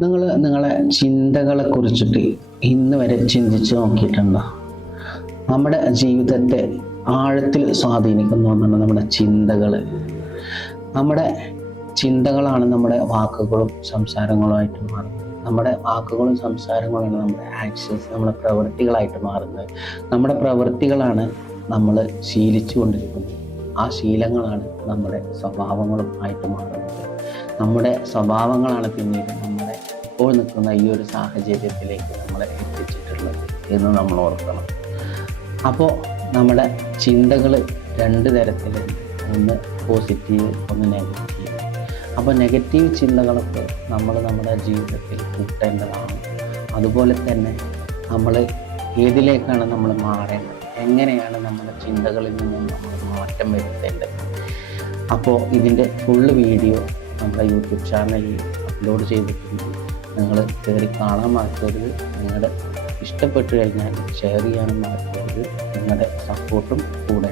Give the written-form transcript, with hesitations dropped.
നിങ്ങളെ ചിന്തകളെ കുറിച്ചിട്ട് ഇന്ന് വരെ ചിന്തിച്ച് നോക്കിയിട്ടുണ്ടോ? നമ്മുടെ ജീവിതത്തെ ആഴത്തിൽ സ്വാധീനിക്കുന്ന ഒന്നാണ് നമ്മുടെ ചിന്തകൾ. നമ്മുടെ ചിന്തകളാണ് നമ്മുടെ വാക്കുകളും സംസാരങ്ങളുമായിട്ട് മാറുന്നത്. നമ്മുടെ വാക്കുകളും സംസാരങ്ങളുമാണ് നമ്മുടെ ആക്ഷൻസ്, നമ്മുടെ പ്രവൃത്തികളായിട്ട് മാറുന്നത്. നമ്മുടെ പ്രവൃത്തികളാണ് നമ്മൾ ശീലിച്ചു കൊണ്ടിരിക്കുന്നത്. ആ ശീലങ്ങളാണ് നമ്മുടെ സ്വഭാവങ്ങളും ആയിട്ട് മാറുന്നത്. നമ്മുടെ സ്വഭാവങ്ങളാണ് പിന്നീട് നമ്മുടെ ഇപ്പോൾ നിൽക്കുന്ന ഈ ഒരു സാഹചര്യത്തിലേക്ക് നമ്മളെ എത്തിച്ചിട്ടുള്ളത് എന്ന് നമ്മൾ ഓർക്കണം. അപ്പോൾ നമ്മുടെ ചിന്തകൾ രണ്ട് തരത്തിലുണ്ട്. ഒന്ന് പോസിറ്റീവ്, ഒന്ന് നെഗറ്റീവ്. അപ്പോൾ നെഗറ്റീവ് ചിന്തകളൊക്കെ നമ്മൾ നമ്മുടെ ജീവിതത്തിൽ കൂട്ടേണ്ടതാണ്. അതുപോലെ തന്നെ നമ്മൾ ഏതിലേക്കാണ് നമ്മൾ മാറേണ്ടത്, എങ്ങനെയാണ് നമ്മുടെ ചിന്തകളിൽ നിന്നും നമ്മൾ മാറ്റം വരുത്തേണ്ടത്. അപ്പോൾ ഇതിൻ്റെ ഫുള്ള് വീഡിയോ നമ്മുടെ യൂട്യൂബ് ചാനലിൽ അപ്ലോഡ് ചെയ്തിട്ടുണ്ട്. നിങ്ങൾ കയറി കാണാൻ മറക്കരുത്. നിങ്ങളുടെ ഇഷ്ടപ്പെട്ടു കഴിഞ്ഞാൽ ഷെയർ ചെയ്യാനും മറക്കരുത്. നിങ്ങളുടെ സപ്പോർട്ടും കൂടെ